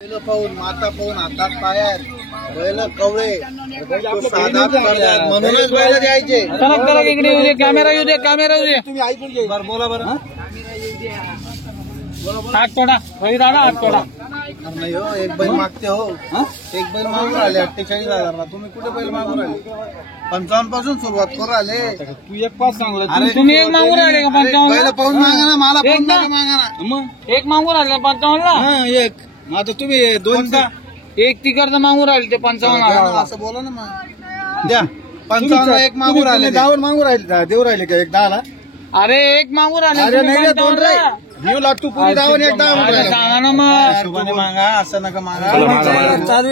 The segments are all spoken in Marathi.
बैल पाहून माता पाहून हातात पायात बैल कवळे साधात करतात म्हणूनच बैल द्यायचे। इकडे येऊ दे, कॅमेरा येऊ दे, कॅमेरा येऊ दे। तुम्ही ऐकून घ्या बरं, बोला बरं। हात तोडा रवी दादा, हात तोडा। नाही हो, एक बैल मागते हो, एक बैल मागून राहिले 48,000ला। तुम्ही कुठे बैल मागून राहिले? 55 पासून सुरुवात करू राहिले। तू एक पाच सांगला, तुम्ही एक मागून राहिले का 55? बैल पाहून मागा ना, मला पाहून मागा ना। मग एक मागून राहिले 55 ला, एक आता तुम्ही दोन का एक तिकडचं मागून राहिले ते 55 असं बोला ना मग। द्या 55 एक मागून राहिले, 10 मागून राहिले, देऊ राहिले का एक 10ला? अरे एक मागून राहिले अरे तुम्ही नाही रे, 55 दोन रे ला। घेऊ लागतो पुरी 10 आणि एक 10 अरे सांगा ना मग, हिशोबाने मागा, असं नका मागा।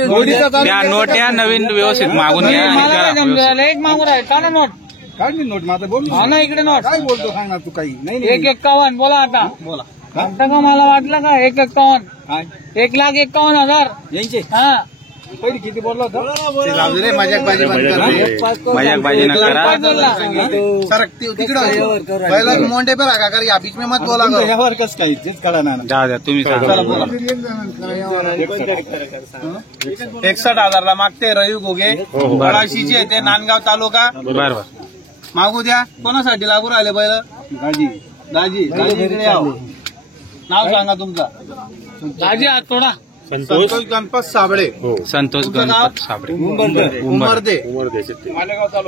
जोडीचा चालू त्या नोट्या नवीन व्यवस्थित मागून घ्या आणि मला करा नाही जमलं व्यवस्थित. यायला, एक मागून राहिले का ना नोट? काढ मी नोट माझा बोल हा ना, इकडे नोट काय बोलतो सांग ना तू काही नाही नाही. 151 बोला आता। बोला आता का मला वाटलं का 151, काय 1,51,000 यांचे हा। पहिली किती बोलला होता? ते जाऊ दे रे, मजाकबाजी बंद कर रे। मजाकबाजी न करा। सरक तिकडं पहिला मोंडे पे रखा कर, या बीच में मत बोला करो। यावर कस काही तेच कळा ना जाऊ द्या, तुम्ही सांगा। 61,000ला मागते रवी घोगे, बळाशीचे ते नांदगाव तालुका। बरोबर मागू द्या, कोणासाठी लागू राहिले बैल? गाजी दाजी इकडे यावं। नाव सांगा तुमचं। दाजी हात तोडा। संतोष गणपत साबळे, संतोष तुमचं नाव? गणपत साबळे, उमरदे।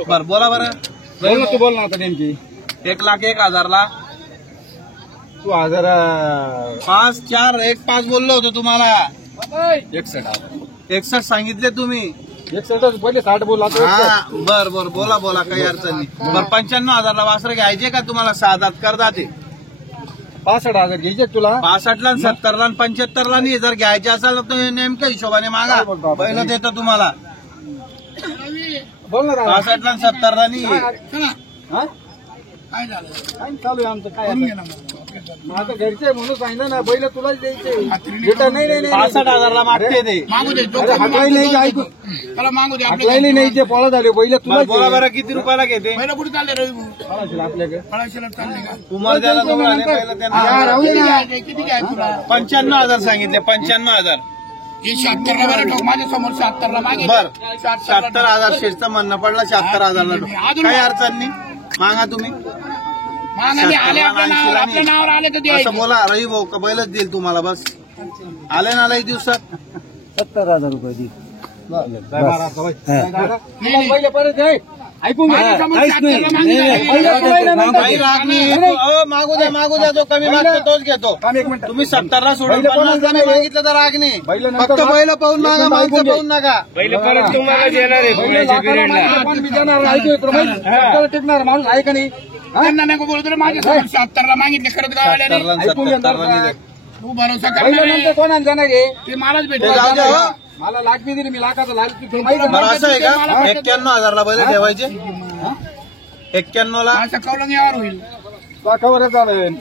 बरं बोला बरं। बोल ना तू, बोल ना आता नेमकी 1,01,000ला तू 1000 5 4 1 5 बोललो होतो तुम्हाला। 61 61 सांगितले तुम्ही। 61 पहिले 60 बोलला तो हा बर बर, बोला बोला, काही अडचण नाही। बरं 95,000ला वासरं घ्यायचे का तुम्हाला? 6 करता ते 65,000 घ्यायचे तुला? 65ला 70ला 75ला नाही। जर घ्यायचे असेल तर तुम्ही नेमक्या हिशोबाने मागा, पहिलं देतो तुम्हाला। बोल ना दादा. 65ला 70ला नाही। हा? काय चालू आहे आमचं? काय माझं घरचे म्हणून सांगितलं ना, बैल तुलाच द्यायचे बेटा. नाही नाही 65,000ला मागते ते। हाकलाही नाही ऐकून, हाकलाही नाही ते पळा झाले बैल तुला. बोला बरं, किती रुपयाला घेते? आपल्याकडे उमर द्यायला तुम्हाला आणि पहिलं त्यांना 95,000 सांगितले। 95,000 माझ्या समोर 76ला मागे बर 76,000 शेषचं म्हणणं पडलं। 76,000ला काही अडचण नाही, मागा तुम्ही। मागाने आले आपल्या नावावर आले तर असं बोला, रवी भाऊ का बैलच देईल तुम्हाला, बस आले ना लई दिवसात। 70,000 रुपये दे. पहिले परत आहे. ऐकून घ्या. काहीच नाही. काही राग नाही। अहो, मागू द्या, जो कमी मागतो तोच घेतो। थांब एक मिनिट. तुम्ही 70ला सोडून बैल कोणाला 50ला देणार आहे? मागितलं तर राग नाही। बैल नंतर फक्त बैल पाहून मागा, माणसं पाहून नका। बैल परत तुम्हाला देणार आहे. पण मी देणार, ऐकू येतो माहिती? शब्दाला टिकणार माणूस आहे का नाही? त्यांना नको बोलतो रे, माझ्या समोर 76ला मागितले खरंच गावाला. 70ला आणि ऐकून 70ला नाही घेणार. देत। तू भरोसा बैल करणार नंतर कोणाला देणार आहे? ते मलाच ते जाऊ द्या, हो. मला लाख बी दिली, मी लाखाचा लाख तुला माहिती बरं आहे. असं आहे का? 91,000ला बैल ठेवायचे? 91ला माझं कौलं यावर होईल. लाखावरच झालं.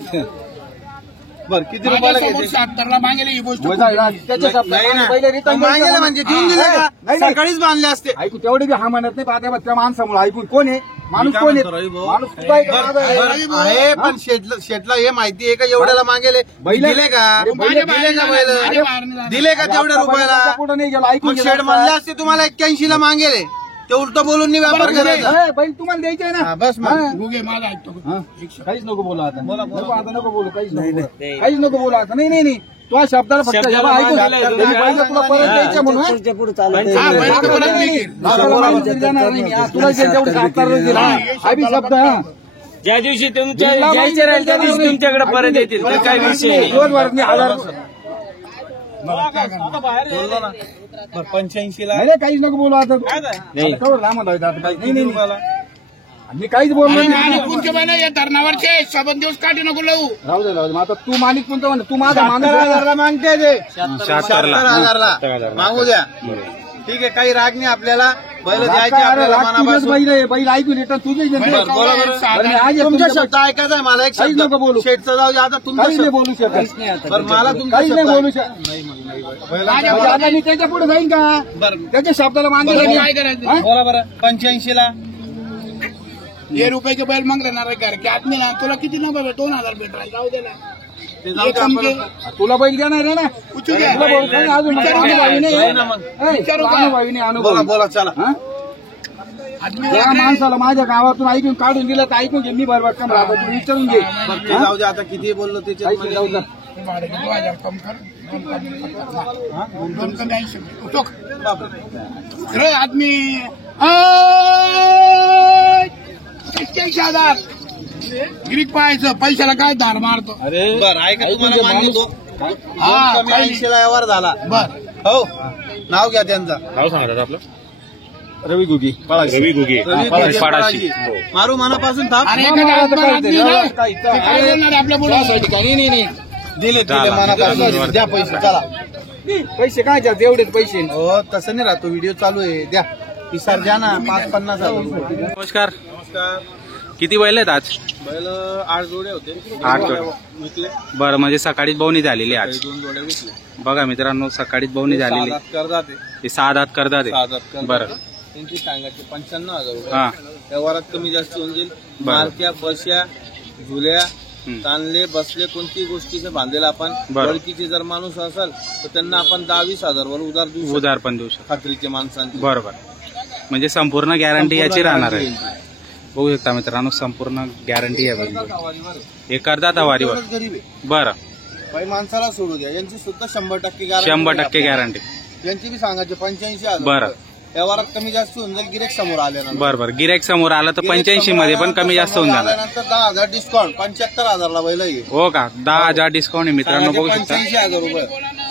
बरं किती रुपयाला माझ्या समोर घेते? 76ला मागेले ही गोष्ट. त्याच्या शब्दात नाही ना, बैल रिटर्न मागेले म्हणजे देऊन दिले का? नाही. सकाळीच बांधले असते। ऐकू तेवढे बी हा म्हणत नाही, पाहत्या त्या माणसामुळे ऐकून कोण आहे? माणूस मी काय कोण म्हणतो, रवी आहे? भाऊ? माणूस तुझा आहे का माझा आहे? बरं, आहे पण शेटला हे माहिती आहे का एवढ्याला मागेले? बैल- दिले का? अरे बैल- दिले का बैल? माझ्या बाहेरनं दिले का तेवढ्या रुपयाला? पुढे नाही गेलो, ऐकून मग घे शेट जरा. म्हणले असते तुम्हाला 81ला मागेले, ते उलट बोलून नाही व्यापार करायचा। हे, बैल तुम्हाला द्यायचे आहे हा, ना? बस मग हा. गुगे माझा ऐकतो. हा. काहीच नको बोला आता. नको आता, नको बोलू, काहीच नको बोलू. काहीच नको बोला आता. नाही नाही नाही, तुझ्या शब्दाला फक्त जेव्हा ऐकून त्यांनी बैल तुला परत द्यायचे म्हणून हा? हा, बैल तर परत नाही घेईल. लाखाला माणूस देणार नाही मी. हा, तुला जे जेवढे 70,000 दिला, हा बी शब्द हा. ज्या दिवशी तुमच्या घ्यायचे राहील त्या दिवशी तुमच्याकडे परत येतील, तर काही विषय नाही। दोन वर्ष मी 1000 बोललो ना। बरं 85ला नाही नाही, काहीच नको बोलू आता. नाही. केवढं लांब होतं आता. नाही किती नाही रुपयाला? मी काहीच बोललो आणि नाही. कोणते बैल या धरणावरचे 7 दिवस काढी नको लावू. राहू दे राहू दे. मग आता तू माणिक कोणतं म्हणतो? तू माझा माणूस आहे. 70,000ला मागते ते। 76ला 70,000ला मागू द्या। ठीक आहे, काही राग नाही आपल्याला। बैल द्यायचे अरे आपल्याला लाख तुझेच मनापासून। बैल आहे. बैल ऐकून रिटर्न तुझेच येते. बरं, बोला बरं। बरं, आज तुमचा तुमच्या शब्द ऐकायचा आहे मला, एक काहीच शब्द नको बोलू. शेटचा जाऊ दे, आता तुमचा काहीच नाही शब्द. बोलू शकत. बरं मला तुमचा काहीच नाही शब्द बोलू ऐक- शकत. बैलाच्या म्हणजे आता मी त्याच्या पुढे जाईन का? बरं त्याच्या शब्दाला मान बरं, दिला काय मी. करायचं? हा? बोला बरं 85ला हे रुपयाचे बैल मग राहणार आहे घर की आत ना तुला किती नको 2,000 भेटला जाऊ दे ना. ते जाऊ दे आपण. तुला बैल देणार आहे ना उचलू घ्या. तुला बोलतो ना, अजून अनुभवी नाही. अनुभवी नाही, अनुभवी. बोला बोला चला. हा? त्या माणसाला माझ्या गावातून ऐकून काढून दिलं तर ऐकून घे, मी भरभटकन राहतो, तू विचारून घे. बरं, ते जाऊ दे आता किती बोललो त्याच्यात ऐकून जाऊ दे. हे भाडे 2,000 कम कर. 2 कमी 80. उठो. रे आदमी 81,000 गिरीक पाहायचं, पैशाला काय धार मारतो. बरं ऐका तुम्हाला मान्य तो हा, कमी 80 ला व्यवहार झाला. बर हो नाव घ्या त्यांचा. नाव सांगा आपलं. रवी गुगी रवी घुगे रवी पाडाशी. घुगे. मारू मनापासून थांब. अरे एखादा आत्मा आदमी ना, ते काय बोलणार आपल्या पुढे. दिले दिले मनापासून द्या पैसे चला. पैसे काय द्या, तेवढेच पैसे. हो तसं नाही राहतो, व्हिडिओ चालू आहे. द्या पिसार द्या ना. 550 रुपये. नमस्कार. नमस्कार. किती बैल आहेत आज? बैल 8 जोडे होते. 8 जोडे. विकले. बरं, म्हणजे सकाळीच बवणी झालेली आहे आज. 2 जोडे विकले. बघा मित्रांनो, सकाळीच बवणी झालेली. 7 करदाते. ते 6 दात करतात ते. 7 करदाते. बरं. त्यांची सांगायची 95,000 रुपये. हा. व्यवहारात कमी जास्त होऊन जाईल. बरं. मारक्या बश्या झुल्या हं. ताणले बसले कोणती गोष्टीचे बांधेल आपण. बरं. ओळखीचे जर माणूस असेल तर त्यांना आपण 10-20 वर उधार देऊ शकतो. उधार पण देऊ शकतो. खात्रीचे माणसांची. बरोबर. म्हणजे संपूर्ण गॅरंटी याची राहणार आहे. संपूर्ण बघू शकता मित्रांनो, संपूर्ण गॅरंटी आहे बैल. guarantee. हे करतात वारीवर. एवढंच गरीब आहे. बरं, बाई माणसाला सोडू द्या, यांची सुद्धा 100% guarantee 100% आहे. गॅरंटी. यांची बी सांगायचे 85,000 बरं. रुपये. व्यवहारात कमी जास्त होऊन जाईल. गिरेक समोर आल्यानंतर बरं बरं. गिराईक समोर आलं तर 85 मध्ये पण कमी जास्त होऊन जाणार. आल्यानंतर 10,000 डिस्काउंट. 75,000 ला बैल आहे. हो का? 10,000 डिस्काउंट आहे मित्रांनो, बघू शकता. 85,000 रुपये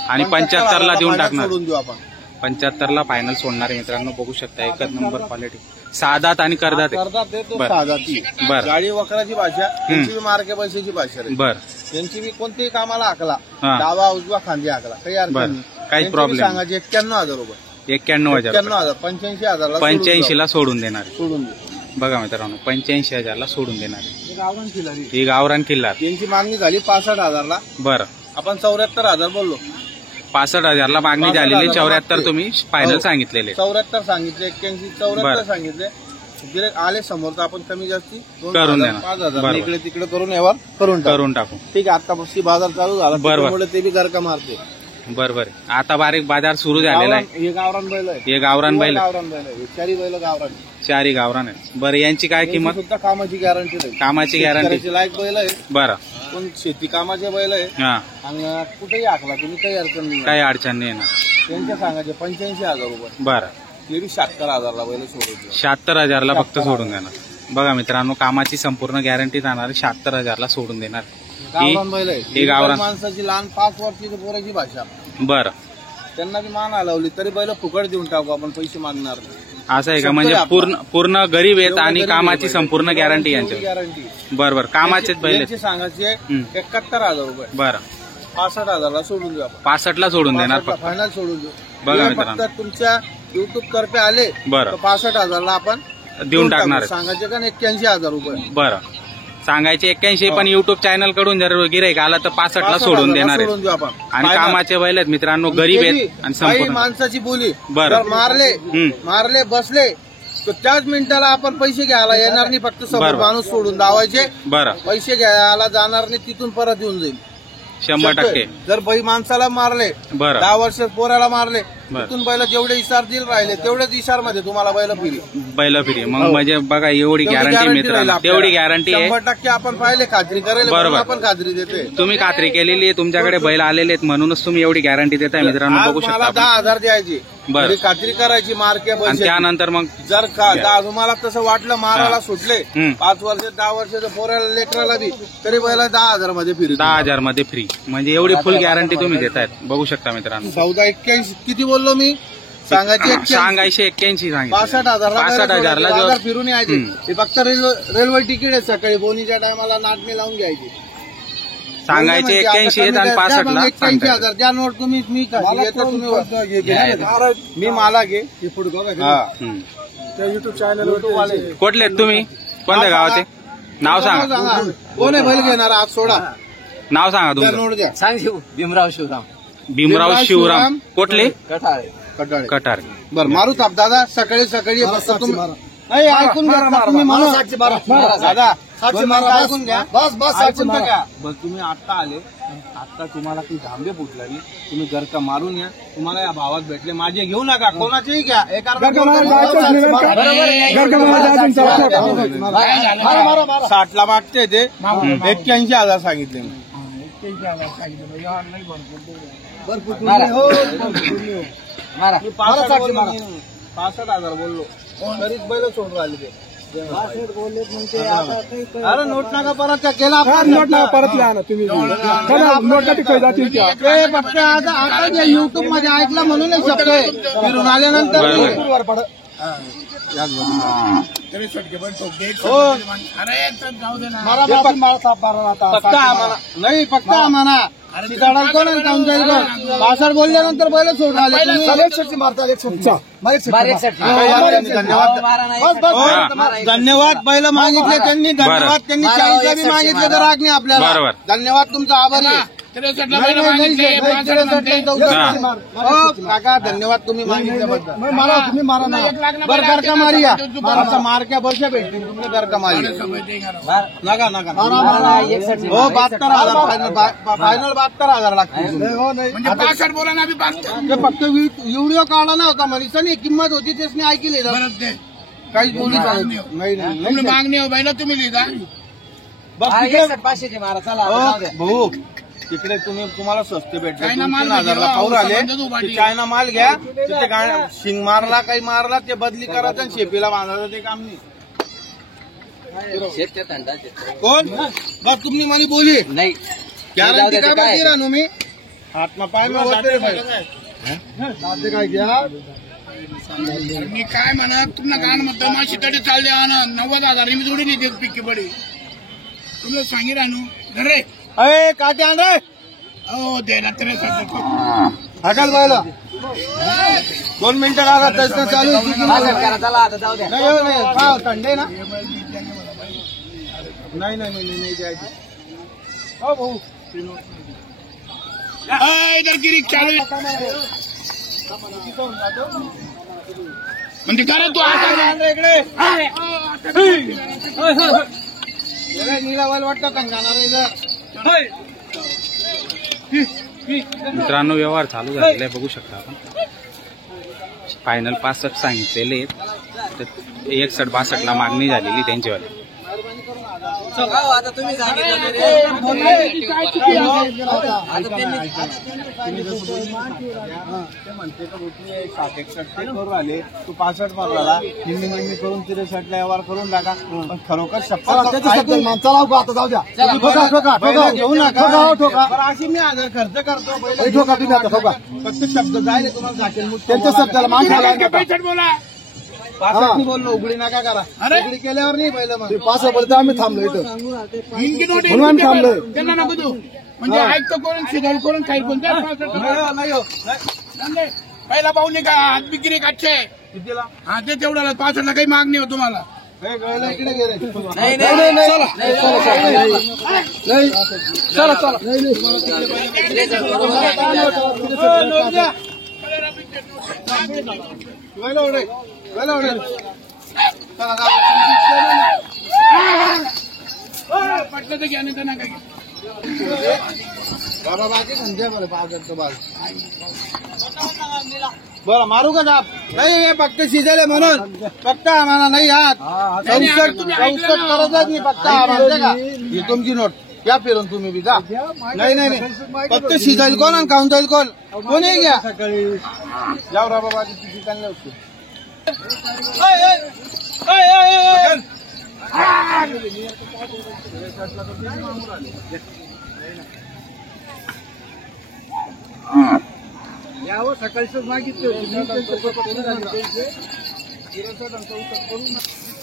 आणि 75 ला देऊन टाकणार. सोडून देऊ आपण. 75 ला फायनल सोडणार आहे मित्रांनो, बघू शकता. एकच नंबर क्वालिटी. साधात आणि करदात आहे. करतात ते तो बरं. साधाची. बरं. गाडी वकराची भाषा. त्यांची बी मार्के पैशाची भाषा रे. बर त्यांची बी कोणतेही कामाला हाकला. हा. डावा उजवा खांदी हाकला, काही अडचण बरं. नाही. काहीच त्यांची बी प्रॉब्लेम नाही. सांगायचे 91,000 रुपये. 91,000 91,000 85,000 ला 85 ला सोडून देणार आहे. सोडून देऊ. बघा मित्रांनो, 85,000 ला सोडून देणार आहे. हे गावरान खिलारी. ही गावरान किल्ला. त्यांची मागणी झाली 65,000 ला. बरं. आपण 74,000 बोललो. 65,000 ला मागणी झालेली. 74 मागते. तुम्ही फायनल हो. सांगितलेले. 74 सांगितले. 81 74 बरं. सांगितले. गिऱ्हाईक आले समोर तर आपण कमी जास्ती करून देणार. 5,000 बरोबर. इकडे तिकडे करून यावर करून टाकू. करून टाकू. ठीक आहे. आता बाजार चालू झाला बरोबर. त्यामुळे ते बी गरका मारते. बरोबर. आता बारीक बाजार सुरू झालेला आहे. हे गावरान बैल आहे. हे गावरान बैल आहे. गावरान बैल आहे. चारी बैल गावरान. चारी गावरान आहे. बरं, यांची काय किंमत? सुद्धा कामाची गॅरंटी आहे. कामाची गॅरंटी. शेतकऱ्याची लायक बैल आहे. बरं. पण शेती कामाचे बैल आहे. हा, आणि कुठेही हाकला तुम्ही, काही अडचण नाही. काही अडचण नाही येणार. त्यांच्या सांगायचे 85,000 रुपये. बरं. ते बी 76,000 ला बैल सोडायचे. 76,000 ला फक्त सोडून देणार. बघा मित्रांनो, कामाची संपूर्ण गॅरंटी राहणार. 76,000 ला सोडून देणार. गावरान बैल आहे. हे गावरान. माणसाची लहान 5 वर्षाची पोराची भाषा. बरं. त्यांना बी मान लावली तरी बैल फुकट देऊन टाकू आपण, पैसे मागणार नाही. असं आहे का? म्हणजे पूर्ण गरीब आहेत आणि कामाची संपूर्ण गॅरंटी यांच्या. गॅरंटी. बरं बरं. कामाचेच बैल आहेत. यांचे सांगायचे हं. 71,000 रुपये. बरं. 65,000 ला सोडून देऊ आपण. 65 ला सोडून देणार फक्त. फायनल सोडून देऊ. बघा हे मित्रांनो. फक्त तुमच्या युट्यूब तर्फे आले बरं. तर 65,000 ला आपण देऊन टाकणार आहे. सांगायचे का 81,000 रुपये. बरं. सांगायचे 81, पण युट्यूब चॅनल कडून जर गिराईक आला तर 65 ला सोडून देणार सोडून आहे. देऊ आपण. आणि Final. कामाचे बैल आहेत मित्रांनो, गरीब आहेत आणि काही संपूर्ण. माणसाची बोली. बरं. जर हं. मारले बसले तर त्याच मिनिटाला आपण पैसे घ्यायला येणार नाही. फक्त समोर बरं. माणूस सोडून दावायचे. बरं. पैसे घ्यायला जाणार नाही, तिथून परत येऊन जाईल. 100%. जर बाई माणसाला मारले, बरं. 10 वर्ष पोराला मारले, बरं. तिथून बैल जेवढे इशार दिल राहिले तेवढेच इशार मध्ये तुम्हाला बैल फिरी. बैल फिरी. मग म्हणजे बघा, एवढी गॅरंटी मित्रांनो, तेवढी गॅरंटी आहे. 100% आपण पाहिले, खात्री करेल. बरोबर. आपण खात्री देतोय. तुम्ही खात्री केलेली आहे, तुमच्याकडे बैल आलेले आहेत म्हणूनच तुम्ही एवढी गॅरंटी देताय मित्रांनो, आज बघू मला शकता आपण. 10,000 द्यायची. बरं. तरी खात्री करायची मार्के आणि पैसे. त्यानंतर मग जर का तुम्हाला तसं वाटलं मारायला सुटले, हं. 5 वर्ष 10 वर्षाच्या पोराला लेकराला बी, तरी बैल 10,000 मध्ये फिरी. 10,000 मध्ये फ्री. म्हणजे एवढी फुल गॅरंटी तुम्ही देतायत, बघू शकता मित्रांनो. 1481 किती बोललो मी? सांगायचे 81. सांगायचे 81 सांगितलं. 65,000 ला 65,000 ला बाजार जो- फिरून यायचे. हं. हे फक्त रेल्वे तिकीट आहे. सकाळी बोनीच्या टायमाला नाटणे लावून घ्यायची. सांगायचे 81 आहेत आणि 65 ला 81,000 ज्या नोट तुम्ही मी येतो तुम्ही मी मला घे. हं. युट्यूब चॅनल कुठले आहेत तुम्ही? कोणत्या गावाचे? नाव सांगा. कोण आहे बैल घेणार आज सोडा. नाव सांगा त्या तुमचं. नोट द्या. भीमराव शिवराम भीमराव शिवराम. कुठले? कठाळे कटाळे. कटार. बरं मारू ताप दादा. सकाळी बसता तुम्ही नाही ऐकून घ्या तुम्ही म्हणा सातशे बारा. दादा सातशे दोन बारा, मिनिटं बस. ऐकून घ्या बस, बस, सातशे ऐकून तर बारा. घ्या. बस तुम्ही आता आले आता तुम्हाला ती धांबे फुटलाली तुम्ही गरका मारून या तुम्हाला या भावात भेटले माझे घेऊ नका कोणाचेही घ्या एक अर्धा गरका मारायला जायचंच नाही बरं का? गरका मारायला जायचं नाही. मारा, मारा, मारा. 60 ला मागते ते 81,000 सांगितले मी भरपूर तुम्ही हो, भरपूर तुम्ही हो. मारा. मी मारा, 65 सातशे बोललो मारा. नाही. 65,000 बोललो तरीच बैल सोडून राहिले ते अरे नोट नका परत का केला हा, नोट नाही परत या ना तुम्ही चला, नोट नाही काही जातील त्या. फक्त आता युट्यूब मध्ये ऐकला म्हणून एक शब्द आहे फिरून आल्यानंतर बरोबर. वर पडा. हो अरे तर जाऊ दे ना. मारा, मारा, मारा, साप मारा आता. फक्त आम्हाला नाही फक्त आम्हाला तिथाडाल कोण आणि काऊन जाईल कोण बासर बोलल्यानंतर बैल सोडून आले तुम्ही. चला, 160 मारता 160. मार 160. धन्यवाद बस, बस, हा. बस. धन्यवाद बैल मागितले त्यांनी धन्यवाद त्यांनी 40 बी मागितले तर राग नाही आपल्याला बरोबर. धन्यवाद तुमचा आभारी आहे. 63 ला नाही, बैल नाही, मागितले, नाही, 65 म्हणते. 63 मार. हो, काका धन्यवाद तुम्ही मागितल्याबद्दल मग मारा, तुम्ही मारा ना. 1 लाख ना बरं बैल गरका मारिया असते, माराचा मारक्या वर्षा भेटतील तुमच्या गरका मारिया नका नका हो 72,000 फायनल 72,000 लागतील नाही, हो, नाही. म्हणजे 65 बोला ना, आम्ही 65 ते फक्त व्हिडिओ काढला नव्हता मनीषाने किंमत होती तेच नाही ऐकली परत दे. काहीच बोलली चालत नाही नाही तुम्ही मागणी हो बैल तुम्ही लिहिता. बस तिकडे हो, भाऊ तिकडे तुम्हाला स्वस्त भेटले चायना 2-3 माल हजारला घ्या, पाऊर आले संबंध उभारली. ते चायना माल घ्या तिथे काय शिंग मारला काही मारला ते बदली करायचं आणि शेपीला बांधायचं ते काम नाही कोण बस तुम्ही मला बोली नाही. गॅरंटी काय बोलती राहू मी आत्मा पाय में होते साधे काय घ्या. मी काय म्हणत तुम्हाला काय म्हणतो माझी तरी चाल द्या ना 90,000 मी जोडी नाही देत पिक्की पडी तुम्ही सांगी राहू घरे अरे काटे आण रे हो दे ना 63. हकाल बायला 2 मिनिटं लागत तसं चालू आहे. नाही हो, नाही हा थंडे ना नाही नाही नाही नाही द्यायची हो भाऊ इधर गिरी चालू म्हणजे करे तू आता इकडे नीलावाल वाटतं कंगाना मित्रांनो व्यवहार चालू झालेला आहे बघू शकता आपण फायनल 65 सांगितलेले आहेत. तर 61-62 ला मागणी झालेली त्यांच्यावाली आता तुम्ही करून आले तू 65 मारला निम्मी करून 63 ला व्यवहार करून टाका पण खरोखर चला आता जाऊ द्या. ठोका, ठोका, ठोका. घेऊ नका ठोका, हो, ठोका. बरं, अशी मी हजार खर्च करतो बैल ए, ठोका, तुम्ही आता ठोका. फक्त शब्द जायला तुम्हाला झाकेल त्यांच्या शब्दाला मान ठेवला आहे आता. पैसे बोला 65 बोललो उघडी नका करा अरे. उघडी केल्यावर नाही पहिलं मग ते 65 बोलतो आम्ही थांबलो इथं. हिंदी नोटी म्हणून आम्ही थांबलोय. त्यांना नको देऊ म्हणजे ऐकतो कोण शिकायला कोण खाईल कोण नाही हो, नाही हो. नाही. पहिला पाहुणे का हात बिक्री काटचे कितीला हा ते तेवढं 65 ला काही मागणी हो तुम्हाला हे गळलं इकडे गेले नाही, नाही, नाही. चला, चला. नाही. चला, चला. नाही, नाही. पटलं तर घ्या नाही तर नका घ्या. बरं मारू का दाब नाही हे फक्त शिजायला म्हणून फक्त आम्हाला नाही हात 64 करतच नाही फक्त आम्हाला का ही तुमची नोट या फिरून तुम्ही बी जा नाही नाही नाही फक्त शिजाईल कोण आणि खाऊन जाईल कोण कोणी घ्या जाऊ रा बाबा तिची चांगली होती यावं सकाळीच मागितले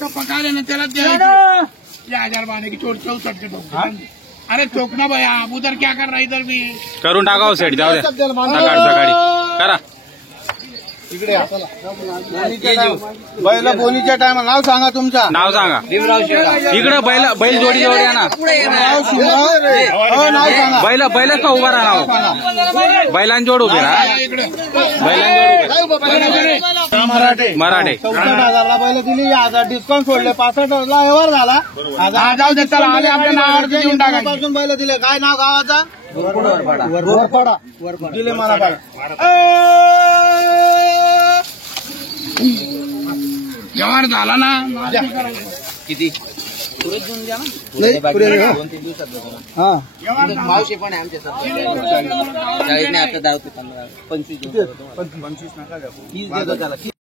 तो पकाले ना त्याला द्यायचं. या 1000 बाने की छोट 64 के ठोक. अरे ठोकना भैया उधर क्या कर रहा है इधर भी करून टाकावं सेट जाऊ द्या सकाळी करा इकडे या. बैल बोनीच्या टायमा नाव सांगा तुमचा नाव सांगा इकडं बैल जोडी जोडी ना नाव सांगा बैलाचा उभा राहा नाव बैलांजोड उभे राहा इकडे बैलांजोड उभे मराठे मराठे 64,000ला बैल दिली, 1,000 डिस्काउंट सोडले, 65,000ला व्यवहार झाला. जाऊ दे, चला, आले आपल्या नावावर देऊन टाकायचे. पासून बैल दिले. काय नाव गावाचा? वरपाडा. दिले मला बाय. व्यवहार झाला ना. किती नाही, पुढे नाही, हा. व्यवहार झाला. मावशी पण आहे आमच्या आता 25 25 नका द्या.